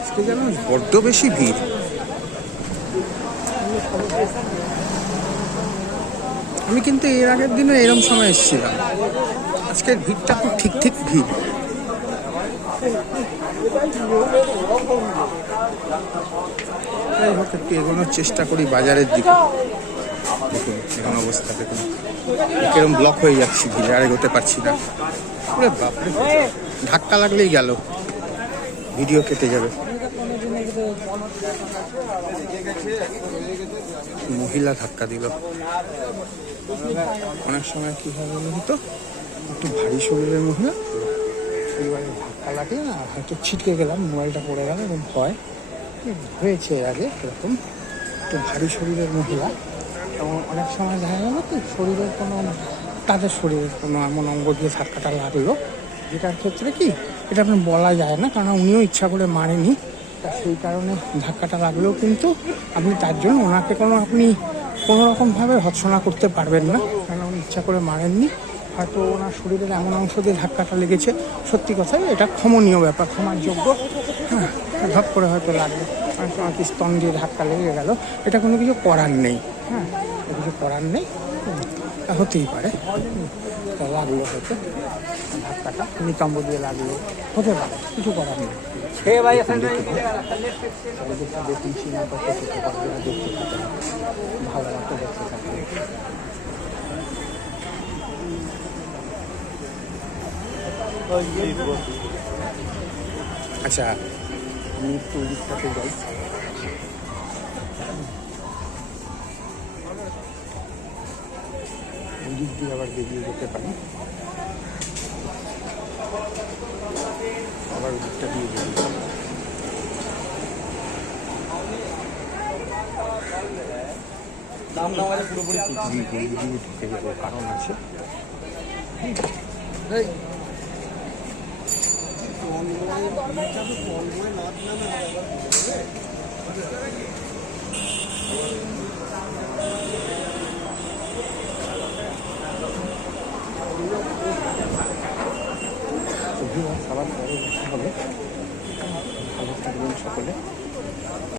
আজকে যেন বড্ড বেশি ভিড়। আমি কিন্তু এর আগের দিনে এরম সময় এসেছিলাম। আজকের ভিড়টা খুব ঠিক ঠিক ভিড়। যাই হোক, একটু এগোনোর চেষ্টা করি বাজারের দিকে। এখন অবস্থা দেখুন। কিরম ব্লক হয়ে যাচ্ছি ভিড়ে আর এগোতে পারছি না। ধাক্কা লাগলেই গেল। ভিডিও কেটে যাবে। মহিলা ধাক্কা দিল। অনেক সময় কি হয় বলুন তো? একটু ভারী শরীরের মহিলা পরিবারে ধাক্কা লাগে না, হয়তো ছিটকে গেলাম, মোবাইলটা পড়ে গেল, এরকম হয়। হয়েছে আগে এরকম। একটু ভারী শরীরের মহিলা। এবং অনেক সময় দেখা গেল কি, শরীরের কোনো, তাদের শরীরের কোনো এমন অঙ্গ দিয়ে ধাক্কাটা লাগল, যেটার ক্ষেত্রে কি, এটা আপনার বলা যায় না কারণ উনিও ইচ্ছা করে মারেনি, তা সেই কারণে ধাক্কাটা লাগলেও কিন্তু আপনি তার জন্য ওনাকে কোনো আপনি কোনো রকমভাবে ভৎসনা করতে পারবেন না কারণ উনি ইচ্ছা করে মারেননি, হয়তো ওনার শরীরের এমন অংশ দিয়ে ধাক্কাটা লেগেছে, সত্যি কথাই এটা ক্ষমনীয় ব্যাপার ক্ষমার যোগ্য হ্যাঁ ধপ করে হয়তো লাগল, অনেক সময় স্তন দিয়ে ধাক্কা লেগে গেল, এটা কোনো কিছু করার নেই। হ্যাঁ কিছু করার নেই। হতেই পারে। লাগল হয়তো। ধাক্কাটা। নিতম্ব দিয়ে লাগল। হতে পারে। কিছু করার নেই। দেখুন সীমা কত দেখতে ভালো মতো দেখতে থাকে আচ্ছা আমি একটু উড়িষ্যাতে যাই। দিয়ে আবার বেরিয়ে যেতে পারি। আবার ওদিকটা দিয়ে ঢুকে কারণ আছে। অভিমান সবার হবে। ভালো থাকবেন সকলে।